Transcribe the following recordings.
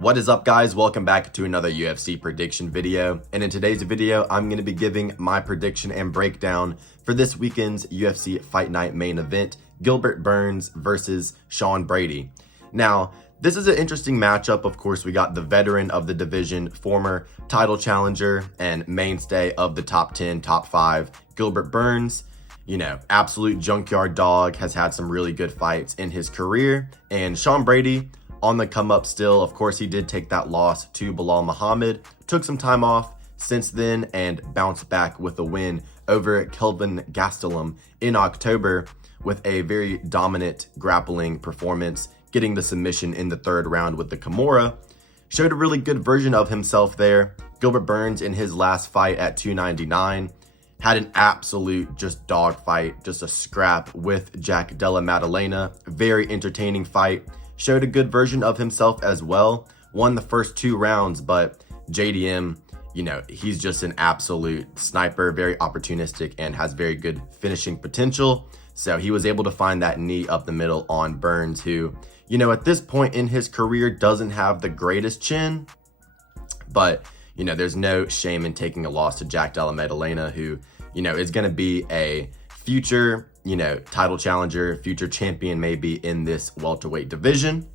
What is up, guys? Welcome back to another UFC prediction video. And in today's video, I'm going to be giving my prediction and breakdown for this weekend's UFC Fight Night main event, Gilbert Burns versus Sean Brady. Now, this is an interesting matchup. Of course, we got the veteran of the division, former title challenger and mainstay of the top 10, top 5, Gilbert Burns. You know, absolute junkyard dog, has had some really good fights in his career. And Sean Brady, on the come up still. Of course, he did take that loss to Belal Muhammad, took some time off since then and bounced back with a win over Kelvin Gastelum in October with a very dominant grappling performance, getting the submission in the third round with the Kimura. Showed a really good version of himself there. Gilbert Burns in his last fight at 299 had an absolute just dog fight, just a scrap with Jack Della Maddalena. Very entertaining fight. Showed a good version of himself as well. Won the first 2 rounds, but JDM, you know, he's just an absolute sniper, very opportunistic, and has very good finishing potential. So he was able to find that knee up the middle on Burns, who, you know, at this point in his career doesn't have the greatest chin. But, you know, there's no shame in taking a loss to Jack Della Maddalena, who, you know, is going to be a future, you know, title challenger, future champion maybe in this welterweight division.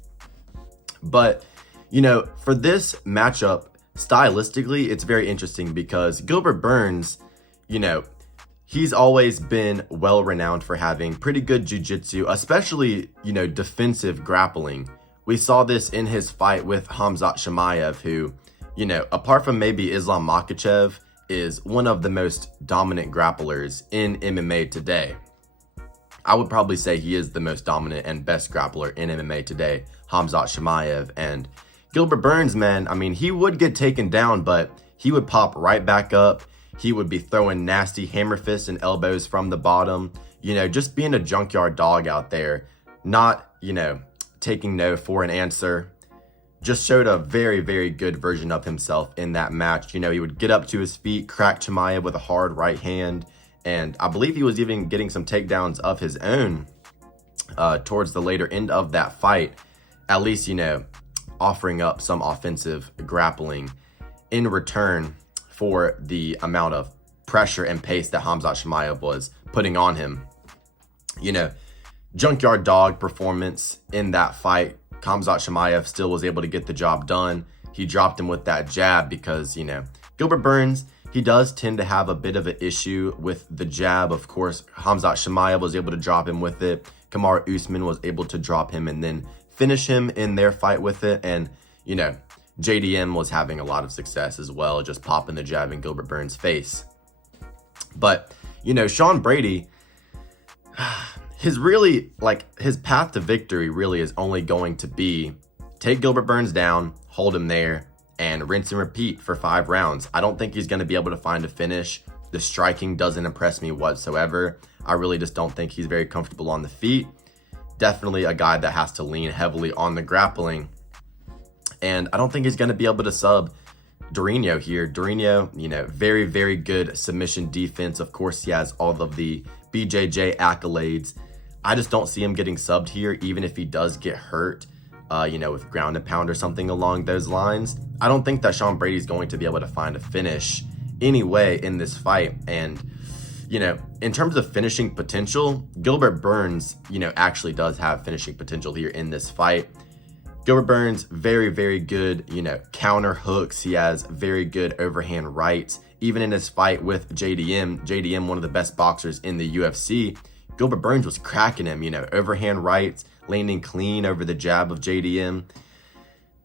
But, you know, for this matchup, stylistically, it's very interesting because Gilbert Burns, you know, he's always been well renowned for having pretty good jiu-jitsu, especially, you know, defensive grappling. We saw this in his fight with Khamzat Chimaev, who, you know, apart from maybe Islam Makhachev, is one of the most dominant grapplers in MMA today. I would probably say he is the most dominant and best grappler in MMA today, Khamzat Chimaev. And Gilbert Burns, man, I mean, he would get taken down, but he would pop right back up. He would be throwing nasty hammer fists and elbows from the bottom, you know, just being a junkyard dog out there, not, you know, taking no for an answer. Just showed a very, very good version of himself in that match. You know, he would get up to his feet, crack Chimaev with a hard right hand, and I believe he was even getting some takedowns of his own towards the later end of that fight, at least, you know, offering up some offensive grappling in return for the amount of pressure and pace that Khamzat Chimaev was putting on him. You know, junkyard dog performance in that fight. Khamzat Chimaev still was able to get the job done. He dropped him with that jab because, you know, Gilbert Burns, he does tend to have a bit of an issue with the jab. Of course, Khamzat Chimaev was able to drop him with it. Kamaru Usman was able to drop him and then finish him in their fight with it. And, you know, JDM was having a lot of success as well, just popping the jab in Gilbert Burns' face. But, you know, Sean Brady, his path to victory really is only going to be take Gilbert Burns down, hold him there, and rinse and repeat for 5 rounds. I don't think he's going to be able to find a finish. The striking doesn't impress me whatsoever. I really just don't think he's very comfortable on the feet. Definitely a guy that has to lean heavily on the grappling. And I don't think he's going to be able to sub Durinho here. Durinho, you know, very, very good submission defense. Of course, he has all of the BJJ accolades. I just don't see him getting subbed here, even if he does get hurt, you know, with ground and pound or something along those lines. I don't think that Sean Brady's going to be able to find a finish anyway in this fight. And, you know, in terms of finishing potential, Gilbert Burns, you know, actually does have finishing potential here in this fight. Gilbert Burns, very, very good, you know, counter hooks. He has very good overhand rights. Even in his fight with JDM, one of the best boxers in the UFC, Gilbert Burns was cracking him, you know, overhand rights, landing clean over the jab of JDM.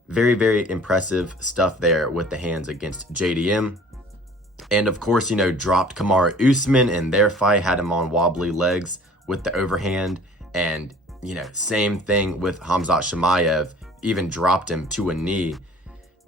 Very, very impressive stuff there with the hands against JDM. And of course, you know, dropped Kamaru Usman in their fight, had him on wobbly legs with the overhand. And, you know, same thing with Khamzat Chimaev, even dropped him to a knee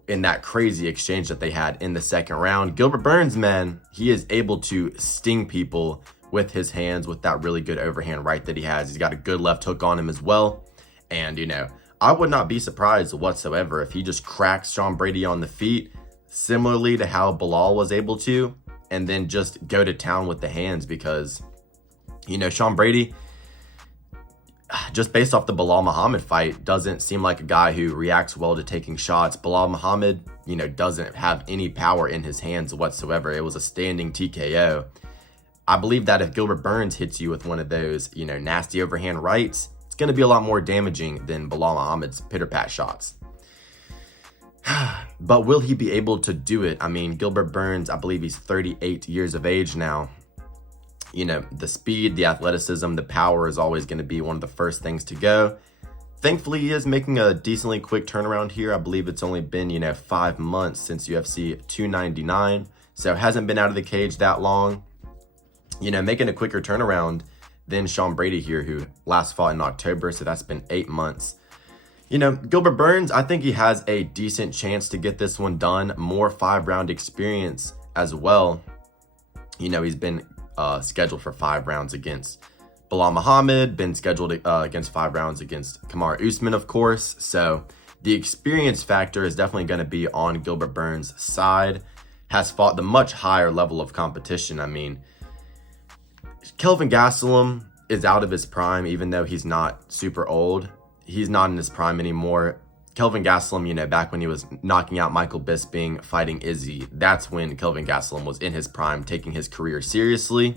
in that crazy exchange that they had in the second round. Gilbert Burns, man, he is able to sting people with his hands with that really good overhand right that he has. He's got a good left hook on him as well. And, you know, I would not be surprised whatsoever if he just cracks Sean Brady on the feet, similarly to how Belal was able to, and then just go to town with the hands because, you know, Sean Brady, just based off the Bilal Muhammad fight, doesn't seem like a guy who reacts well to taking shots. Bilal Muhammad, doesn't have any power in his hands whatsoever. It was a standing TKO. I believe that if Gilbert Burns hits you with one of those, nasty overhand rights, it's going to be a lot more damaging than Bilal Muhammad's pitter-pat shots. But will he be able to do it? I mean, Gilbert Burns, I believe he's 38 years of age now. The speed, the athleticism, the power is always going to be one of the first things to go. Thankfully, he is making a decently quick turnaround here. I believe it's only been, 5 months since UFC 299. So hasn't been out of the cage that long. Making a quicker turnaround than Sean Brady here, who last fought in October. So that's been 8 months. Gilbert Burns, I think he has a decent chance to get this one done. More 5-round experience as well. He's been scheduled for 5 rounds against Bilal Muhammad, been scheduled against 5 rounds against Kamaru Usman, of course. So the experience factor is definitely going to be on Gilbert Burns' side. Has fought the much higher level of competition. I mean, Kelvin Gastelum is out of his prime, even though he's not super old. He's not in his prime anymore. Kelvin Gastelum, back when he was knocking out Michael Bisping, fighting Izzy, that's when Kelvin Gastelum was in his prime, taking his career seriously.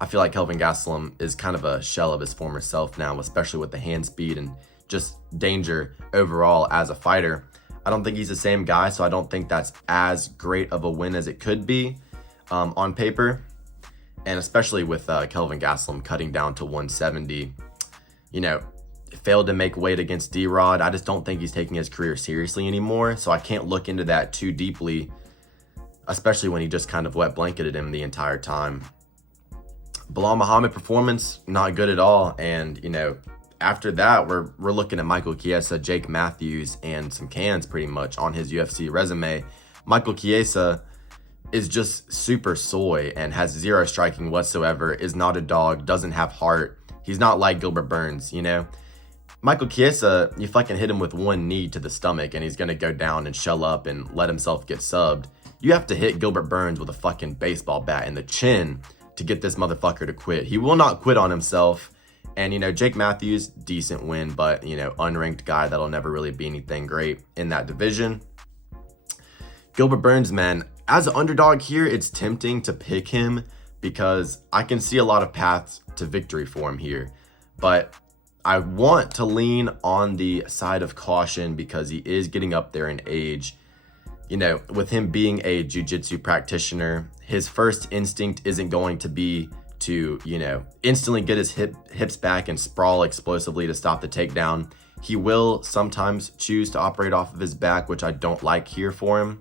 I feel like Kelvin Gastelum is kind of a shell of his former self now, especially with the hand speed and just danger overall as a fighter. I don't think he's the same guy, so I don't think that's as great of a win as it could be on paper. And especially with Kelvin Gastelum cutting down to 170, failed to make weight against D-Rod. I just don't think he's taking his career seriously anymore, so I can't look into that too deeply, especially when he just kind of wet blanketed him the entire time. Bilal Muhammad performance, not good at all, and after that, we're looking at Michael Chiesa, Jake Matthews, and some cans pretty much on his UFC resume. Michael Chiesa is just super soy and has zero striking whatsoever, is not a dog, doesn't have heart. He's not like Gilbert Burns, Michael Chiesa, you fucking hit him with one knee to the stomach and he's going to go down and shell up and let himself get subbed. You have to hit Gilbert Burns with a fucking baseball bat in the chin to get this motherfucker to quit. He will not quit on himself. And, Jake Matthews, decent win, but, unranked guy that'll never really be anything great in that division. Gilbert Burns, man, as an underdog here, it's tempting to pick him because I can see a lot of paths to victory for him here. But I want to lean on the side of caution because he is getting up there in age. With him being a jiu-jitsu practitioner, his first instinct isn't going to be to, instantly get his hips back and sprawl explosively to stop the takedown. He will sometimes choose to operate off of his back, which I don't like here for him.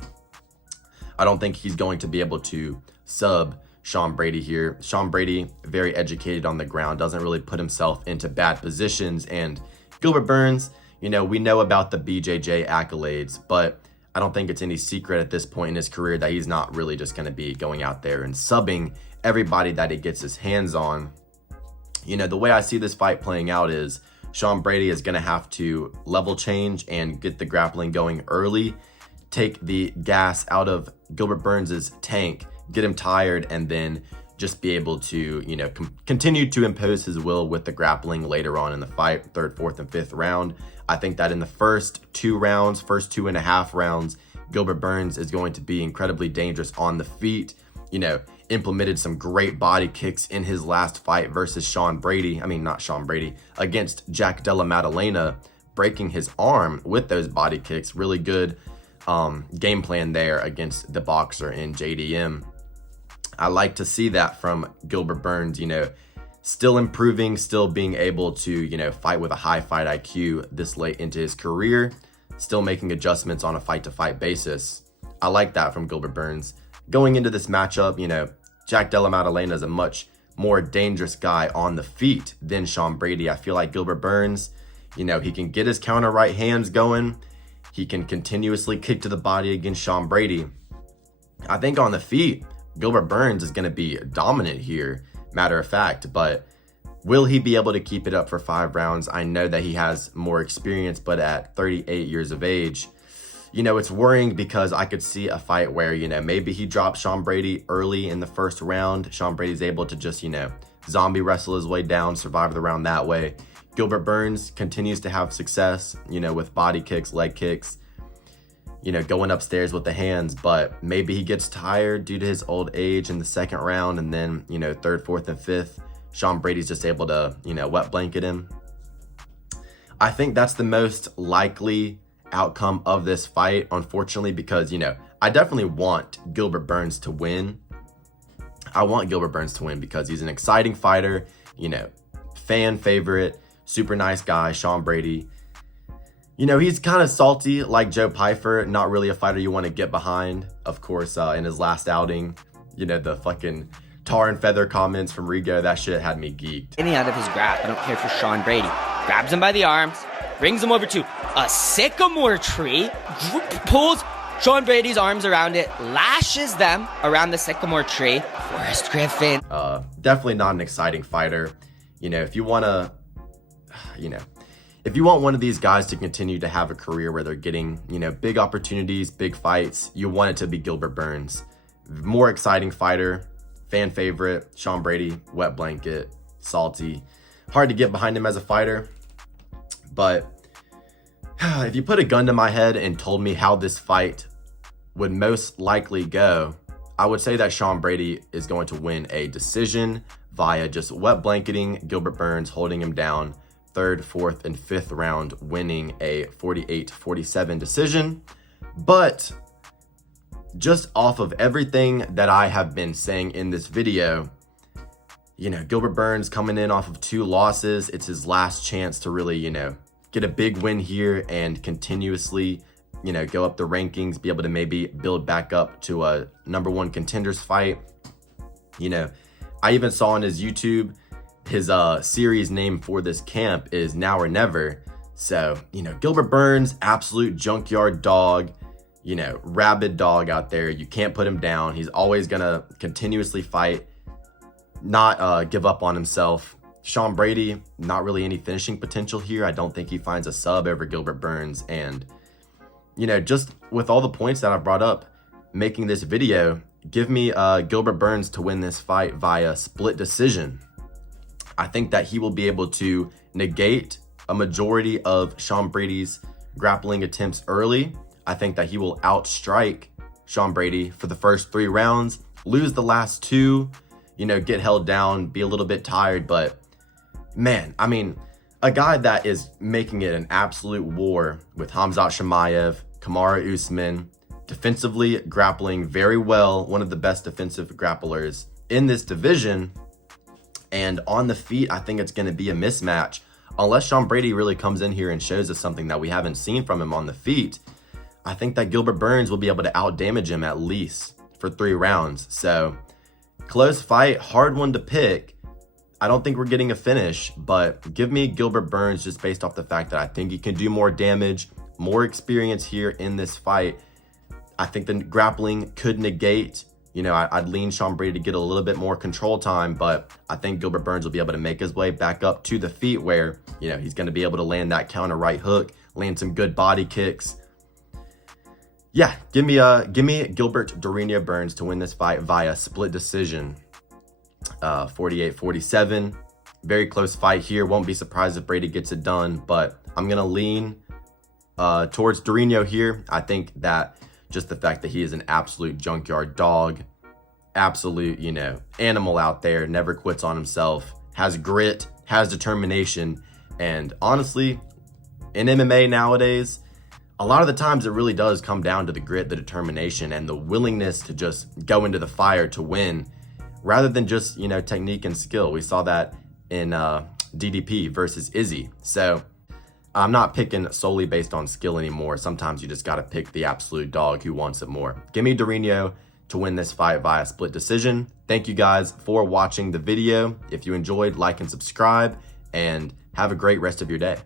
I don't think he's going to be able to sub Sean Brady here. Sean Brady, very educated on the ground, doesn't really put himself into bad positions. And Gilbert Burns, we know about the BJJ accolades, but I don't think it's any secret at this point in his career that he's not really just going to be going out there and subbing everybody that he gets his hands on. The way I see this fight playing out is Sean Brady is going to have to level change and get the grappling going early, take the gas out of Gilbert Burns's tank, get him tired, and then just be able to, continue to impose his will with the grappling later on in the fight, 3rd, 4th, and 5th round. I think that in the first 2 rounds, first 2.5 rounds, Gilbert Burns is going to be incredibly dangerous on the feet. Implemented some great body kicks in his last fight versus against Jack Della Maddalena, breaking his arm with those body kicks. Really good game plan there against the boxer in JDM. I like to see that from Gilbert Burns, still improving, still being able to, fight with a high fight IQ this late into his career, still making adjustments on a fight-to-fight basis. I like that from Gilbert Burns. Going into this matchup, Jack Della Maddalena is a much more dangerous guy on the feet than Sean Brady. I feel like Gilbert Burns, he can get his counter right hands going. He can continuously kick to the body against Sean Brady. I think on the feet, Gilbert Burns is going to be dominant here, matter of fact, but will he be able to keep it up for 5 rounds? I know that he has more experience, but at 38 years of age, it's worrying because I could see a fight where, maybe he drops Sean Brady early in the first round. Sean Brady's able to just, zombie wrestle his way down, survive the round that way. Gilbert Burns continues to have success, with body kicks, leg kicks, going upstairs with the hands, but maybe he gets tired due to his old age in the second round, and then, third, fourth, and fifth, Sean Brady's just able to, wet blanket him. I think that's the most likely outcome of this fight, unfortunately, because, I definitely want Gilbert Burns to win. I want Gilbert Burns to win because he's an exciting fighter, fan favorite, super nice guy, Sean Brady. He's kind of salty like Joe Pyfer, not really a fighter you want to get behind. Of course, in his last outing, the fucking tar and feather comments from Rigo, that shit had me geeked. Getting out of his grab, I don't care for Sean Brady. Grabs him by the arms, brings him over to a sycamore tree, pulls Sean Brady's arms around it, lashes them around the sycamore tree. Forrest Griffin. Definitely not an exciting fighter. If you want to, if you want one of these guys to continue to have a career where they're getting, big opportunities, big fights, you want it to be Gilbert Burns. More exciting fighter, fan favorite, Sean Brady, wet blanket, salty. Hard to get behind him as a fighter. But if you put a gun to my head and told me how this fight would most likely go, I would say that Sean Brady is going to win a decision via just wet blanketing Gilbert Burns, holding him down, third, fourth, and fifth round, winning a 48-47 decision. But just off of everything that I have been saying in this video, Gilbert Burns coming in off of 2 losses. It's his last chance to really, get a big win here and continuously, go up the rankings, be able to maybe build back up to a #1 contenders fight. I even saw on his YouTube, his series name for this camp is Now or Never. So, Gilbert Burns, absolute junkyard dog, rabid dog out there. You can't put him down. He's always gonna continuously fight, not give up on himself. Sean Brady, not really any finishing potential here. I don't think he finds a sub over Gilbert Burns. And, just with all the points that I brought up making this video, give me Gilbert Burns to win this fight via split decision. I think that he will be able to negate a majority of Sean Brady's grappling attempts early. I think that he will outstrike Sean Brady for the first 3 rounds, lose the last 2, get held down, be a little bit tired. But man, I mean, a guy that is making it an absolute war with Khamzat Chimaev, Kamaru Usman, defensively grappling very well, one of the best defensive grapplers in this division. And on the feet, I think it's going to be a mismatch. Unless Sean Brady really comes in here and shows us something that we haven't seen from him on the feet, I think that Gilbert Burns will be able to outdamage him at least for 3 rounds. So, close fight, hard one to pick. I don't think we're getting a finish, but give me Gilbert Burns just based off the fact that I think he can do more damage, more experience here in this fight. I think the grappling could negate, I'd lean Sean Brady to get a little bit more control time, but I think Gilbert Burns will be able to make his way back up to the feet where, he's going to be able to land that counter right hook, land some good body kicks. Yeah, give me Gilbert Durinho Burns to win this fight via split decision. 48-47. Very close fight here. Won't be surprised if Brady gets it done, but I'm going to lean towards Durinho here. I think that just the fact that he is an absolute junkyard dog, absolute, animal out there, never quits on himself, has grit, has determination. And honestly, in MMA nowadays, a lot of the times it really does come down to the grit, the determination, and the willingness to just go into the fire to win, rather than just, technique and skill. We saw that in DDP versus Izzy. So I'm not picking solely based on skill anymore. Sometimes you just got to pick the absolute dog who wants it more. Give me Durinho to win this fight via split decision. Thank you guys for watching the video. If you enjoyed, like and subscribe, and have a great rest of your day.